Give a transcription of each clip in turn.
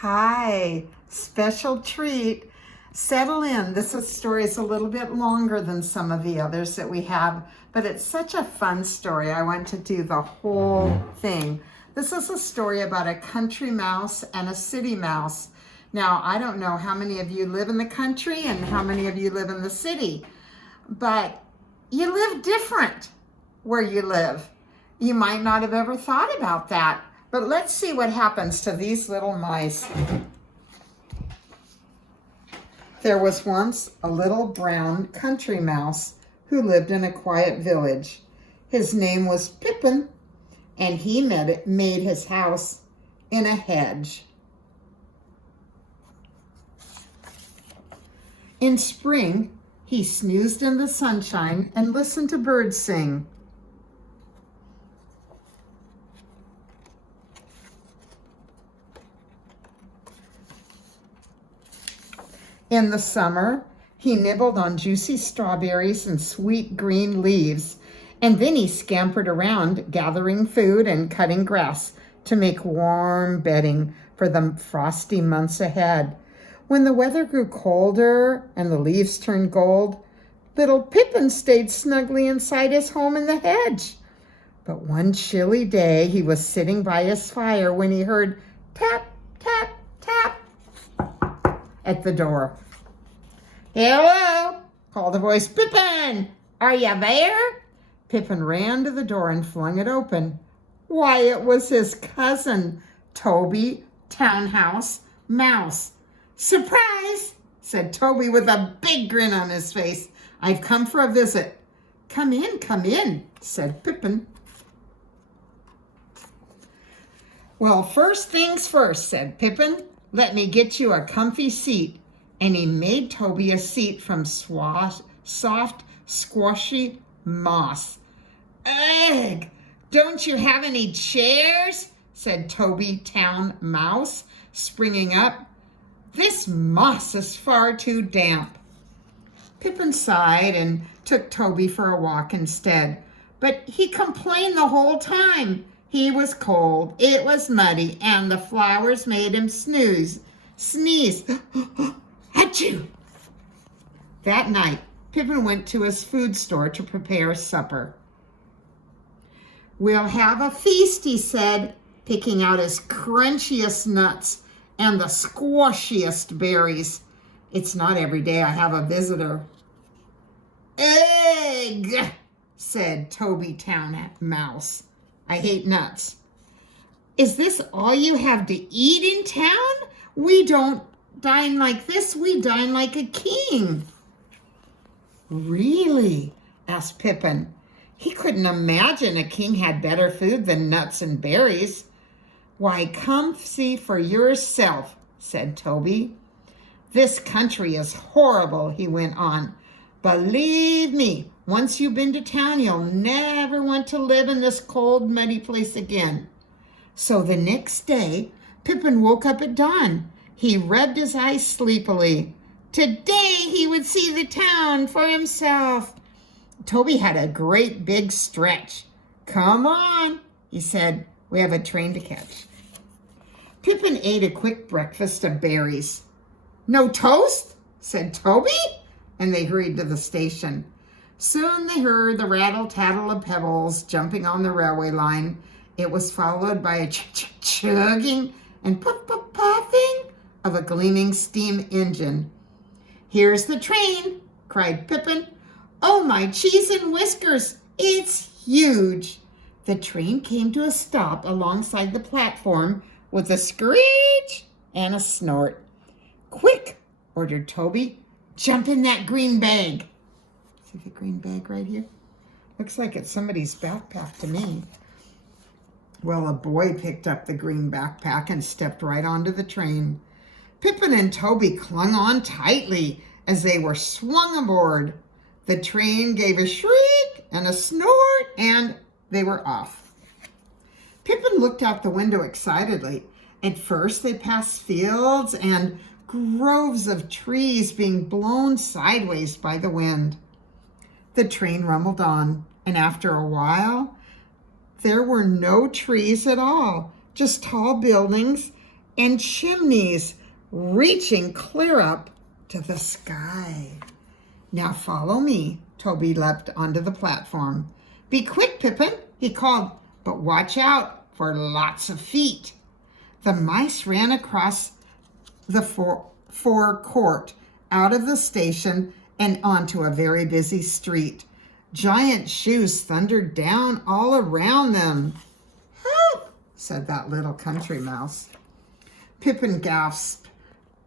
Hi, special treat. Settle in. This story is a little bit longer than some of the others that we have, but it's such a fun story. I want to do the whole thing. This is a story about a country mouse and a city mouse. Now, I don't know how many of you live in the country and how many of you live in the city, but you live different where you live. You might not have ever thought about that. But let's see what happens to these little mice. There was once a little brown country mouse who lived in a quiet village. His name was Pippin, and he made his house in a hedge. In spring, he snoozed in the sunshine and listened to birds sing. In the summer, he nibbled on juicy strawberries and sweet green leaves, and then he scampered around gathering food and cutting grass to make warm bedding for the frosty months ahead. When the weather grew colder and the leaves turned gold, little Pippin stayed snugly inside his home in the hedge. But one chilly day, he was sitting by his fire when he heard tap, tap, tap at the door. "Hello," called a voice. "Pippin, are you there?" Pippin ran to the door and flung it open. Why, it was his cousin, Toby Townhouse Mouse. "Surprise," said Toby with a big grin on his face. "I've come for a visit." Come in, said Pippin. "Well, first things first," said Pippin. "Let me get you a comfy seat." And he made Toby a seat from soft, squashy moss. "Ugh, don't you have any chairs?" said Toby Town Mouse, springing up. "This moss is far too damp." Pippin sighed and took Toby for a walk instead. But he complained the whole time. He was cold, it was muddy, and the flowers made him sneeze. Achoo! That night, Pippin went to his food store to prepare supper. "We'll have a feast," he said, picking out his crunchiest nuts and the squashiest berries. "It's not every day I have a visitor." "Egg," said Toby Town Mouse. "I hate nuts." "Is this all you have to eat in town? We don't dine like this, we dine like a king." "Really?" asked Pippin. He couldn't imagine a king had better food than nuts and berries. "Why, come see for yourself," said Toby. "This country is horrible," he went on. "Believe me, once you've been to town, you'll never want to live in this cold, muddy place again." So the next day, Pippin woke up at dawn. He rubbed his eyes sleepily. Today he would see the town for himself. Toby had a great big stretch. "Come on," he said. "We have a train to catch." Pippin ate a quick breakfast of berries. "No toast?" said Toby, and they hurried to the station. Soon they heard the rattle-tattle of pebbles jumping on the railway line. It was followed by a chugging and puffing of a gleaming steam engine. "Here's the train," cried Pippin. "Oh, my cheese and whiskers, it's huge." The train came to a stop alongside the platform with a screech and a snort. "Quick," ordered Toby, "jump in that green bag." See the green bag right here? Looks like it's somebody's backpack to me. Well, a boy picked up the green backpack and stepped right onto the train. Pippin and Toby clung on tightly as they were swung aboard. The train gave a shriek and a snort, and they were off. Pippin looked out the window excitedly. At first, they passed fields and groves of trees being blown sideways by the wind. The train rumbled on, and after a while, there were no trees at all, just tall buildings and chimneys reaching clear up to the sky. Now follow me. Toby leapt onto the platform. Be quick, Pippin, he called, but watch out for lots of feet. The mice ran across the forecourt, out of the station and onto a very busy street. Giant shoes thundered down all around them. Help, said that little country mouse. Pippin gasped.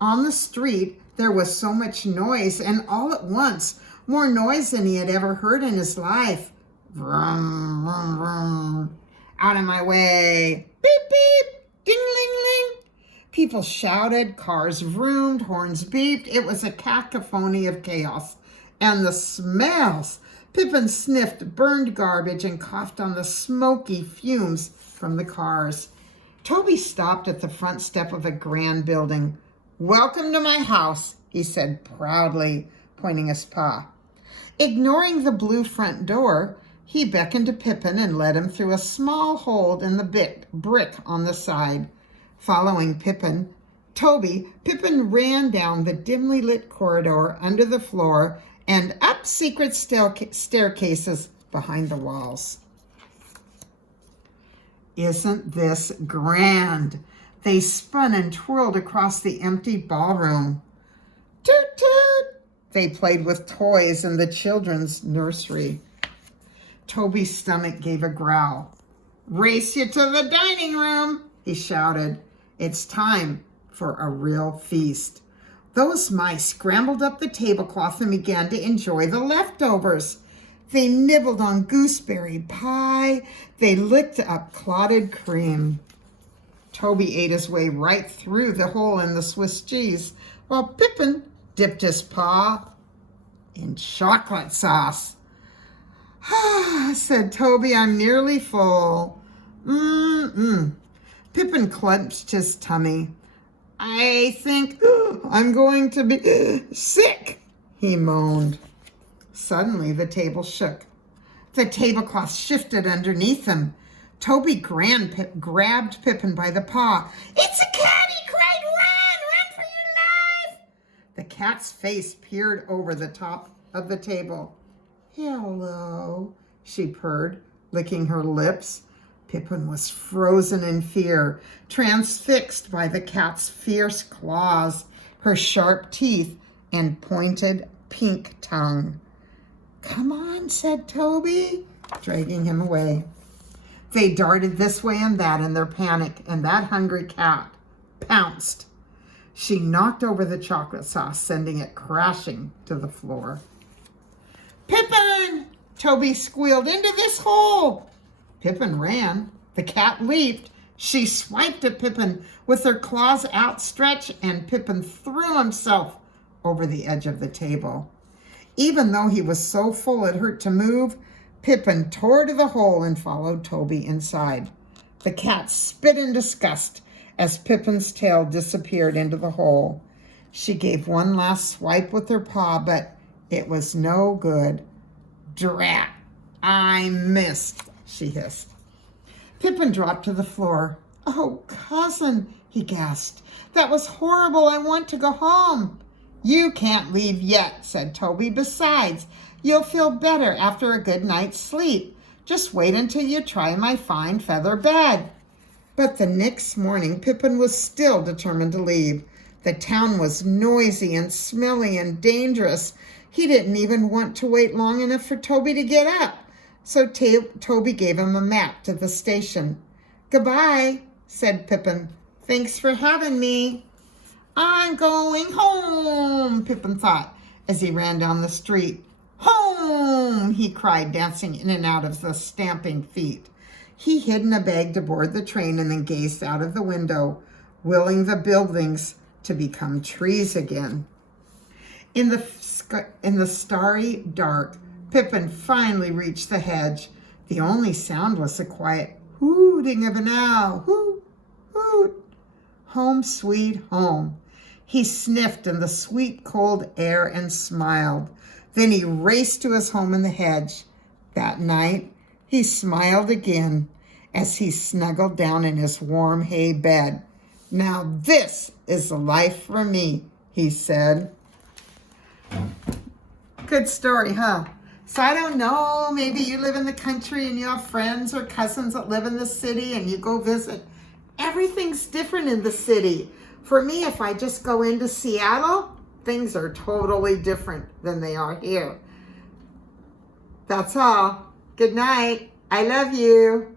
On the street, there was so much noise, and all at once, more noise than he had ever heard in his life. Vroom, vroom, vroom. Out of my way. Beep, beep. Ding, ling, ling. People shouted, cars vroomed, horns beeped. It was a cacophony of chaos. And the smells! Pippin sniffed burned garbage and coughed on the smoky fumes from the cars. Toby stopped at the front step of a grand building. Welcome to my house, he said proudly, pointing his paw. Ignoring the blue front door, he beckoned to Pippin and led him through a small hole in the brick on the side. Following Pippin ran down the dimly lit corridor under the floor and up secret staircases behind the walls. Isn't this grand? They spun and twirled across the empty ballroom. Toot toot! They played with toys in the children's nursery. Toby's stomach gave a growl. Race you to the dining room, he shouted. It's time for a real feast. Those mice scrambled up the tablecloth and began to enjoy the leftovers. They nibbled on gooseberry pie. They licked up clotted cream. Toby ate his way right through the hole in the Swiss cheese, while Pippin dipped his paw in chocolate sauce. Ah, said Toby, I'm nearly full. Pippin clenched his tummy. I think I'm going to be sick, he moaned. Suddenly, the table shook. The tablecloth shifted underneath him. Toby grabbed Pippin by the paw. It's a cat, he cried. Run for your life. The cat's face peered over the top of the table. Hello, she purred, licking her lips. Pippin was frozen in fear, transfixed by the cat's fierce claws, her sharp teeth, and pointed pink tongue. Come on, said Toby, dragging him away. They darted this way and that in their panic, and that hungry cat pounced. She knocked over the chocolate sauce, sending it crashing to the floor. Pippin! Toby squealed, into this hole! Pippin ran. The cat leaped. She swiped at Pippin with her claws outstretched, and Pippin threw himself over the edge of the table. Even though he was so full it hurt to move, Pippin tore to the hole and followed Toby inside. The cat spit in disgust as Pippin's tail disappeared into the hole. She gave one last swipe with her paw, but it was no good. Drat! I missed, she hissed. Pippin dropped to the floor. Oh, cousin, he gasped. That was horrible. I want to go home. You can't leave yet, said Toby. Besides, you'll feel better after a good night's sleep. Just wait until you try my fine feather bed. But the next morning, Pippin was still determined to leave. The town was noisy and smelly and dangerous. He didn't even want to wait long enough for Toby to get up. So Toby gave him a map to the station. Goodbye, said Pippin. Thanks for having me. I'm going home, Pippin thought as he ran down the street. Home, he cried, dancing in and out of the stamping feet. He hid in a bag to board the train and then gazed out of the window, willing the buildings to become trees again. In the starry dark, Pippin finally reached the hedge. The only sound was the quiet hooting of an owl. Hoot, hoot. Home, sweet home. He sniffed in the sweet cold air and smiled. Then he raced to his home in the hedge. That night, he smiled again as he snuggled down in his warm hay bed Now this is the life for me, he said. Good story, huh? So I don't know, maybe you live in the country and you have friends or cousins that live in the city and you go visit. Everything's different in the city. For me, if I just go into Seattle, things are totally different than they are here. That's all. Good night. I love you.